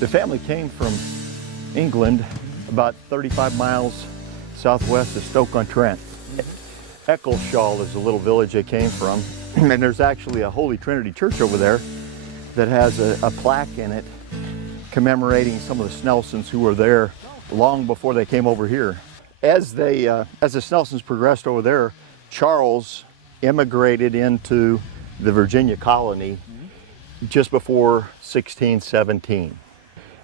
The family came from England, about 35 miles southwest of Stoke-on-Trent. Eccleshall is the little village they came from, and there's actually a Holy Trinity Church over there that has a plaque in it commemorating some of the Snelsons who were there long before they came over here. As the Snelsons progressed over there, Charles immigrated into the Virginia colony just before 1617.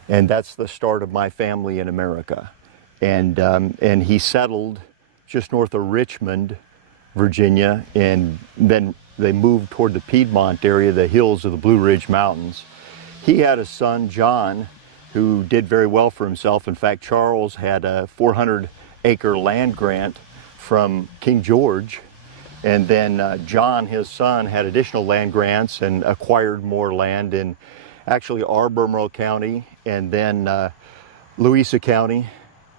And that's the start of my family in America. And he settled just north of Richmond, Virginia, and then they moved toward the Piedmont area, the hills of the Blue Ridge Mountains. He had a son, John, who did very well for himself. In fact, Charles had a 400-acre land grant from King George. And then John, his son, had additional land grants and acquired more land in actually Albemarle County and then Louisa County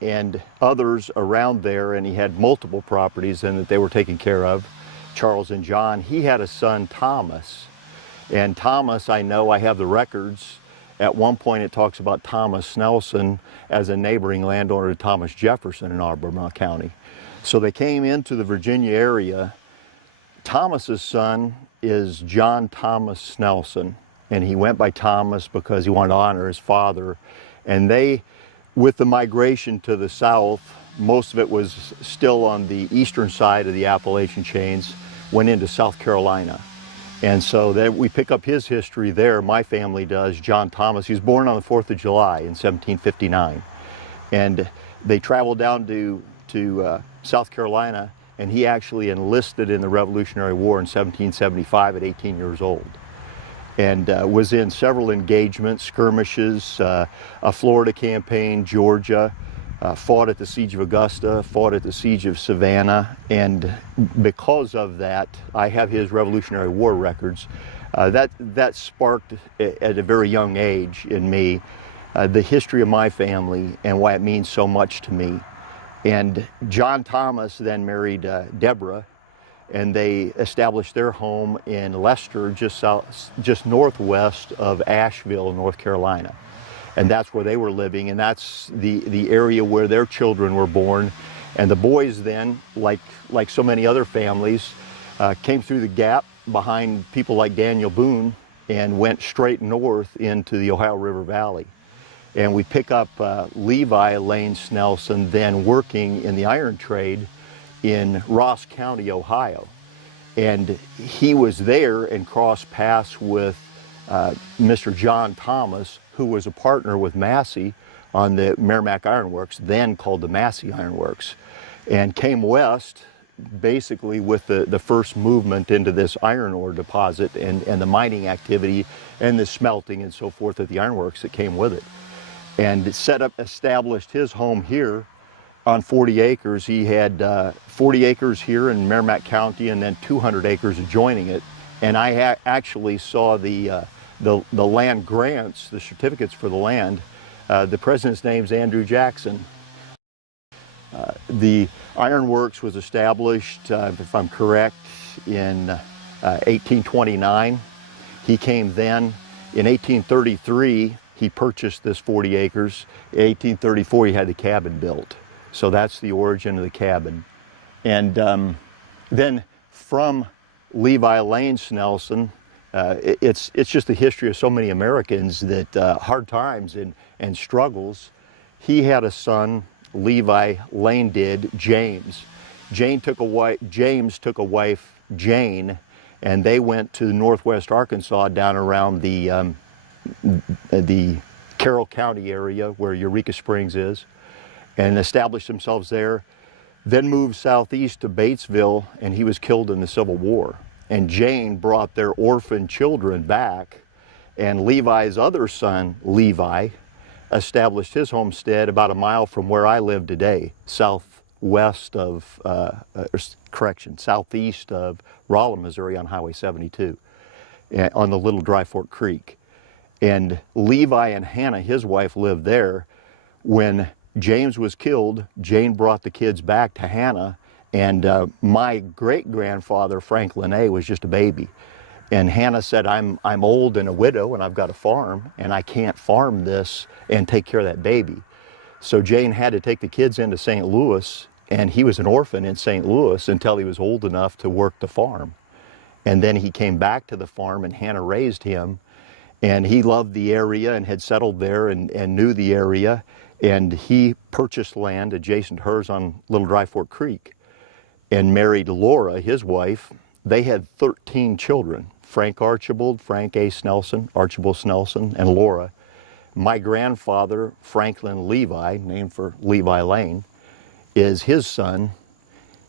and others around there, and he had multiple properties and that they were taken care of, Charles and John. He had a son, Thomas, and Thomas, I have the records. At one point it talks about Thomas Snelson as a neighboring landowner to Thomas Jefferson in Albemarle County. So they came into the Virginia area. Thomas's son is John Thomas Snelson, and he went by Thomas because he wanted to honor his father. And they, with the migration to the south, most of it was still on the eastern side of the Appalachian chains, went into South Carolina. And so then we pick up his history there, my family does. John Thomas, he was born on the 4th of July in 1759. And they traveled down to South Carolina, and he actually enlisted in the Revolutionary War in 1775 at 18 years old. And was in several engagements, skirmishes, a Florida campaign, Georgia, fought at the Siege of Augusta, fought at the Siege of Savannah, and because of that, I have his Revolutionary War records. That sparked at a very young age in me the history of my family and why it means so much to me. And John Thomas then married Deborah, and they established their home in Leicester, just northwest of Asheville, North Carolina. And that's where they were living, and that's the area where their children were born. And the boys then, like so many other families, came through the gap behind people like Daniel Boone and went straight north into the Ohio River Valley. And we pick up Levi Lane Snelson then working in the iron trade in Ross County, Ohio. And he was there and crossed paths with Mr. John Thomas, who was a partner with Massey on the Merrimack Iron Works, then called the Massey Iron Works, and came west basically with the first movement into this iron ore deposit and the mining activity and the smelting and so forth at the ironworks that came with it. And established his home here on 40 acres. He had 40 acres here in Merrimack County and then 200 acres adjoining it. And I actually saw the land grants, the certificates for the land. The president's name's Andrew Jackson. The ironworks was established, if I'm correct, in 1829. He came then. In 1833, he purchased this 40 acres. In 1834, he had the cabin built. So that's the origin of the cabin. And then from Levi Lane Snelson, it's just the history of so many Americans that hard times and struggles. He had a son, Levi Lane did, James. James took a wife, Jane, and they went to northwest Arkansas down around the Carroll County area where Eureka Springs is, and established themselves there. Then moved southeast to Batesville, and he was killed in the Civil War. And Jane brought their orphan children back, and Levi's other son, Levi, established his homestead about a mile from where I live today, southeast of Rolla, Missouri on Highway 72, on the Little Dry Fork Creek. And Levi and Hannah, his wife, lived there. When James was killed, Jane brought the kids back to Hannah, and my great-grandfather, Frank Lene, was just a baby. And Hannah said, I'm old and a widow and I've got a farm and I can't farm this and take care of that baby. So Jane had to take the kids into St. Louis, and he was an orphan in St. Louis until he was old enough to work the farm. And then he came back to the farm and Hannah raised him, and he loved the area and had settled there and knew the area. And he purchased land adjacent to hers on Little Dry Fork Creek and married Laura, his wife. They had 13 children, Frank Archibald, Frank A. Snelson, Archibald Snelson, and Laura. My grandfather, Franklin Levi, named for Levi Lane, is his son.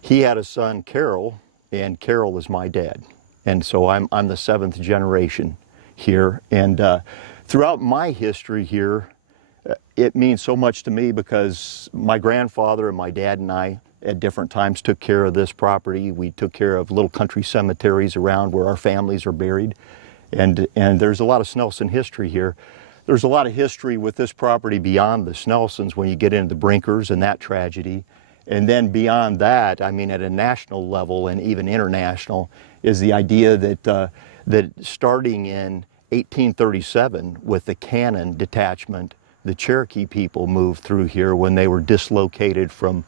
He had a son, Carol, and Carol is my dad. And so I'm the 7th generation here. And throughout my history here, it means so much to me because my grandfather and my dad and I at different times took care of this property. We took care of little country cemeteries around where our families are buried. And there's a lot of Snelson history here. There's a lot of history with this property beyond the Snelsons when you get into the Brinkers and that tragedy. And then beyond that, I mean, at a national level and even international, is the idea that, that starting in 1837 with the Cannon detachment, the Cherokee people moved through here when they were dislocated from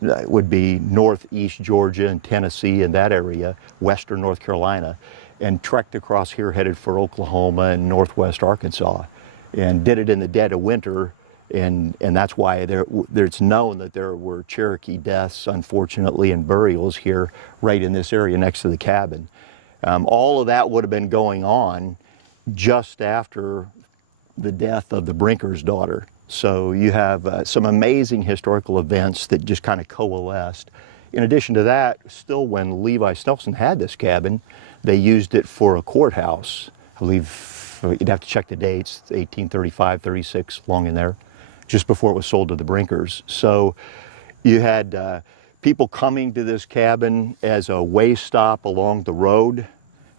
would be northeast Georgia and Tennessee and that area, western North Carolina, and trekked across here headed for Oklahoma and northwest Arkansas, and did it in the dead of winter. And that's why it's known that there were Cherokee deaths, unfortunately, and burials here right in this area next to the cabin. All of that would have been going on just after the death of the Brinker's daughter. So you have some amazing historical events that just kind of coalesced. In addition to that, still when Levi Snelson had this cabin, they used it for a courthouse. I believe you'd have to check the dates, 1835, 36, along in there, just before it was sold to the Brinkers. So you had people coming to this cabin as a way stop along the road.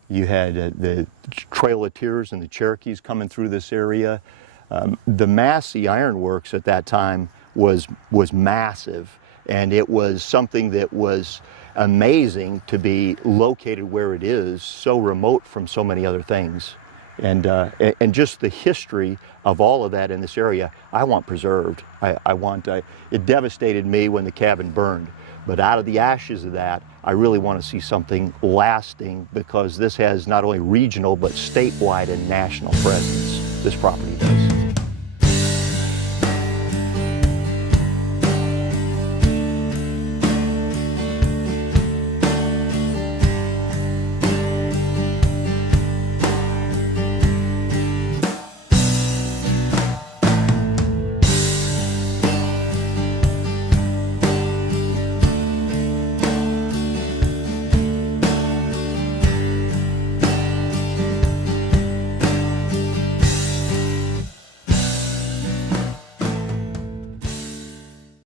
You had the Trail of Tears and the Cherokees coming through this area. The Massey Ironworks at that time was massive, and it was something that was amazing to be located where it is, so remote from so many other things. And just the history of all of that in this area, I want preserved. It devastated me when the cabin burned, but out of the ashes of that, I really want to see something lasting, because this has not only regional but statewide and national presence, this property does.